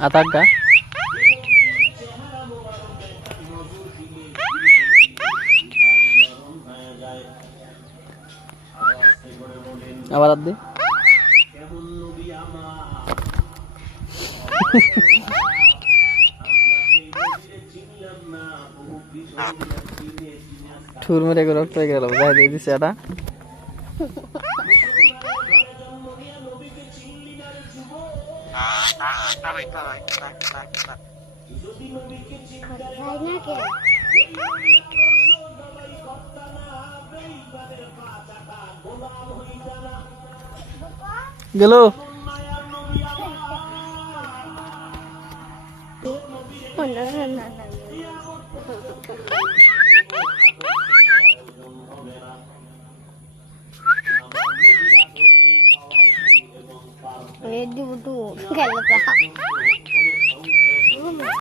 আতাগা আবার আর ঠুর মেরে রক্ত গেল যাই দিয়ে দিছে এটা। খাই না কে গেল না না না 六度ไ了个好